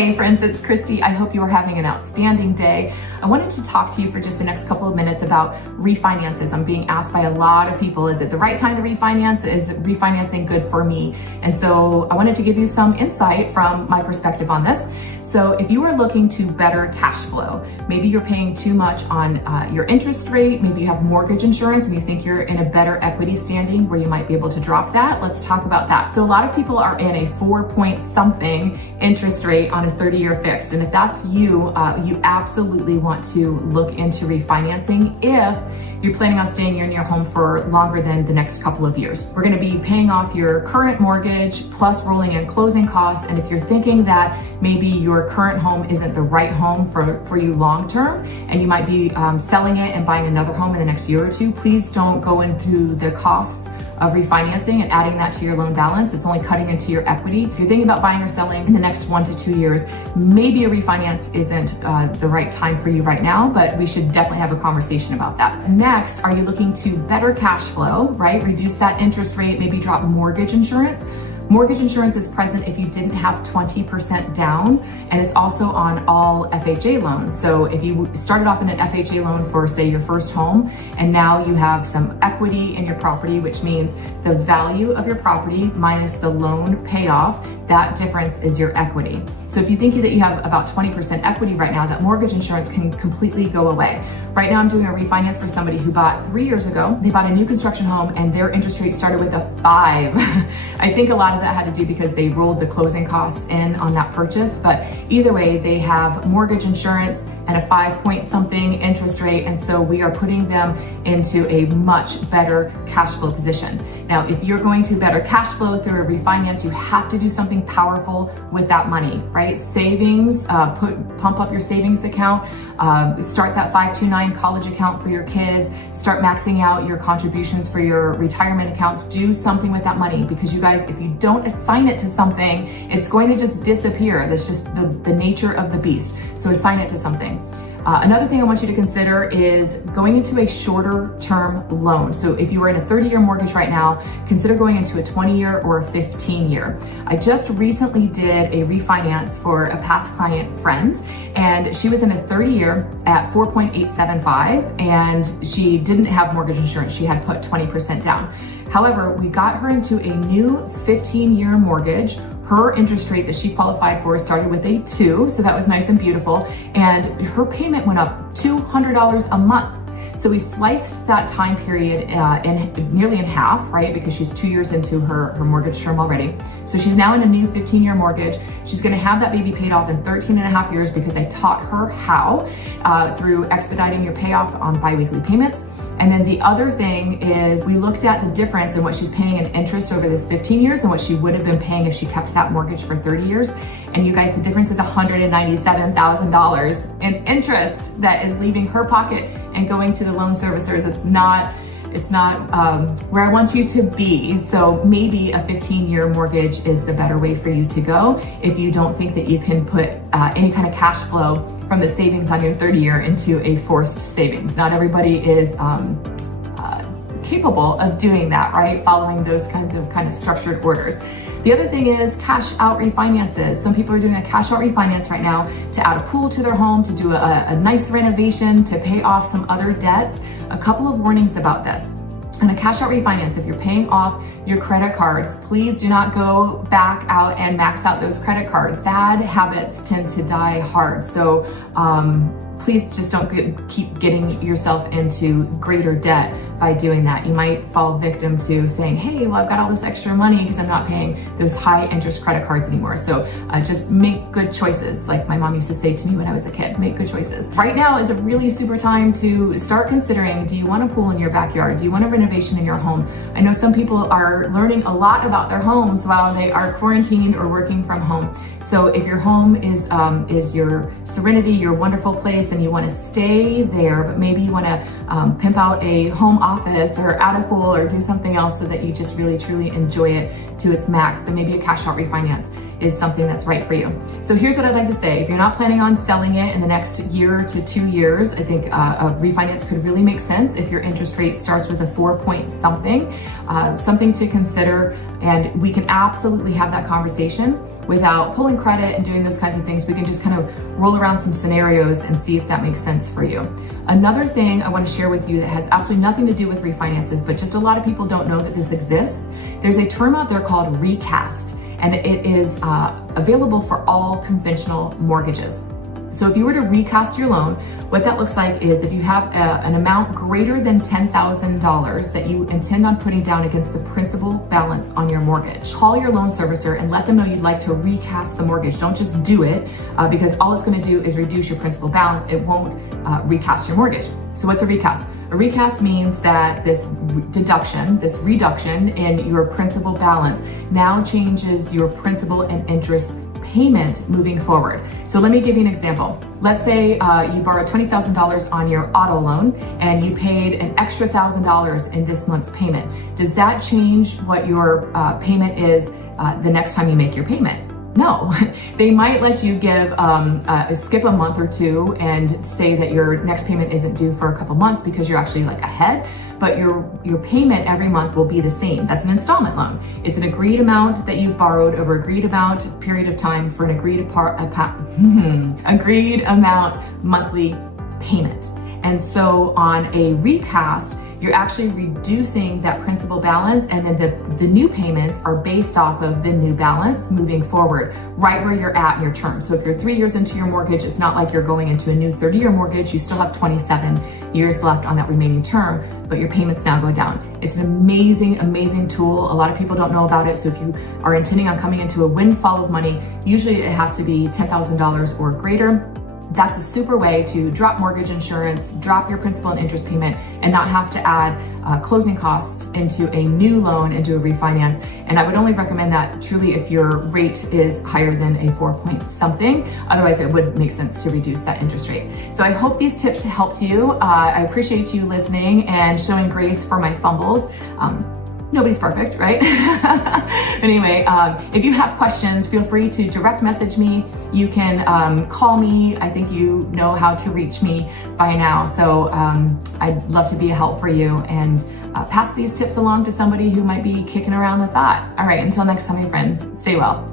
Hey friends, it's Christy. I hope you are having an outstanding day. I wanted to talk to you for just the next couple of minutes about refinances. I'm being asked by a lot of people, is it the right time to refinance? Is refinancing good for me? And so I wanted to give you some insight from my perspective on this. So if you are looking to better cash flow, maybe you're paying too much on your interest rate, maybe you have mortgage insurance and you think you're in a better equity standing where you might be able to drop that, let's talk about that. So a lot of people are in a 4-point-something interest rate on a 30-year fixed. And if that's you, you absolutely want to look into refinancing if you're planning on staying in your home for longer than the next couple of years. We're gonna be paying off your current mortgage plus rolling in closing costs. And if you're thinking that maybe your current home isn't the right home for you long-term, and you might be selling it and buying another home in the next year or two, please don't go into the costs of refinancing and adding that to your loan balance. It's only cutting into your equity. If you're thinking about buying or selling in the next 1 to 2 years, maybe a refinance isn't the right time for you right now, but we should definitely have a conversation about that. Next, are you looking to better cash flow, right? Reduce that interest rate, maybe drop mortgage insurance. Mortgage insurance is present if you didn't have 20% down, and it's also on all FHA loans. So if you started off in an FHA loan for, say, your first home, and now you have some equity in your property, which means the value of your property minus the loan payoff, that difference is your equity. So if you think that you have about 20% equity right now, that mortgage insurance can completely go away. Right now I'm doing a refinance for somebody who bought 3 years ago. They bought a new construction home and their interest rate started with a 5. I think a lot of that had to do because they rolled the closing costs in on that purchase. But either way, they have mortgage insurance and a 5-point-something interest rate. And so we are putting them into a much better cash flow position. Now, if you're going to better cash flow through a refinance, you have to do something powerful with that money, right? Savings, pump up your savings account, start that 529 college account for your kids, start maxing out your contributions for your retirement accounts. Do something with that money, because you guys, if you don't assign it to something, it's going to just disappear. That's just the nature of the beast. So assign it to something. Another thing I want you to consider is going into a shorter term loan. So if you were in a 30-year mortgage right now, consider going into a 20-year or a 15-year. I just recently did a refinance for a past client friend, and she was in a 30-year at 4.875, and she didn't have mortgage insurance. She had put 20% down. However, we got her into a new 15-year mortgage. Her interest rate that she qualified for started with a 2, so that was nice and beautiful. And her payment went up $200 a month. So we sliced that time period nearly in half, right? Because she's 2 years into her mortgage term already. So she's now in a new 15-year mortgage. She's gonna have that baby paid off in 13 and a half years because I taught her how through expediting your payoff on biweekly payments. And then the other thing is we looked at the difference in what she's paying in interest over this 15 years and what she would have been paying if she kept that mortgage for 30 years. And you guys, the difference is $197,000 in interest that is leaving her pocket and going to the loan servicers. It's not where I want you to be. So maybe a 15-year mortgage is the better way for you to go if you don't think that you can put any kind of cash flow from the savings on your 30-year into a forced savings. Not everybody is capable of doing that, right? Following those kinds of structured orders. The other thing is cash out refinances. Some people are doing a cash out refinance right now to add a pool to their home, to do a nice renovation, to pay off some other debts. A couple of warnings about this. On a cash out refinance, if you're paying off your credit cards, please do not go back out and max out those credit cards. Bad habits tend to die hard. So please just don't keep getting yourself into greater debt by doing that. You might fall victim to saying, hey, well, I've got all this extra money because I'm not paying those high interest credit cards anymore. So just make good choices. Like my mom used to say to me when I was a kid, make good choices. Right now is a really super time to start considering, do you want a pool in your backyard? Do you want a renovation in your home? I know some people are learning a lot about their homes while they are quarantined or working from home. So if your home is your serenity, your wonderful place, and you want to stay there, but maybe you want to pimp out a home office or add a pool or do something else so that you just really truly enjoy it to its max, then maybe a cash out refinance is something that's right for you. So here's what I'd like to say. If you're not planning on selling it in the next year to 2 years, I think a refinance could really make sense if your interest rate starts with a 4 point something, something to consider. And we can absolutely have that conversation without pulling credit and doing those kinds of things. We can just kind of roll around some scenarios and see if that makes sense for you. Another thing I want to share with you that has absolutely nothing to do with refinances, but just a lot of people don't know that this exists. There's a term out there called recast, and it is available for all conventional mortgages. So if you were to recast your loan, what that looks like is if you have an amount greater than $10,000 that you intend on putting down against the principal balance on your mortgage, call your loan servicer and let them know you'd like to recast the mortgage. Don't just do it because all it's going to do is reduce your principal balance. It won't recast your mortgage. So what's a recast? A recast means that this reduction in your principal balance now changes your principal and interest payment moving forward. So let me give you an example. Let's say you borrowed $20,000 on your auto loan and you paid an extra $1,000 in this month's payment. Does that change what your payment is the next time you make your payment? No, they might let you skip a month or two and say that your next payment isn't due for a couple months because you're actually like ahead, but your payment every month will be the same. That's an installment loan. It's an agreed amount that you've borrowed over agreed amount period of time for an agreed amount monthly payment. And so on a recast, you're actually reducing that principal balance, and then the new payments are based off of the new balance moving forward, right where you're at in your term. So if you're 3 years into your mortgage, it's not like you're going into a new 30-year mortgage. You still have 27 years left on that remaining term, but your payments now go down. It's an amazing, amazing tool. A lot of people don't know about it. So if you are intending on coming into a windfall of money, usually it has to be $10,000 or greater. That's a super way to drop mortgage insurance, drop your principal and interest payment, and not have to add closing costs into a new loan, into a refinance. And I would only recommend that truly if your rate is higher than a 4 point something. Otherwise, it would make sense to reduce that interest rate. So I hope these tips helped you. I appreciate you listening and showing grace for my fumbles. Nobody's perfect, right? Anyway, if you have questions, feel free to direct message me. You can call me. I think you know how to reach me by now. So I'd love to be a help for you and pass these tips along to somebody who might be kicking around the thought. All right, until next time, my friends, stay well.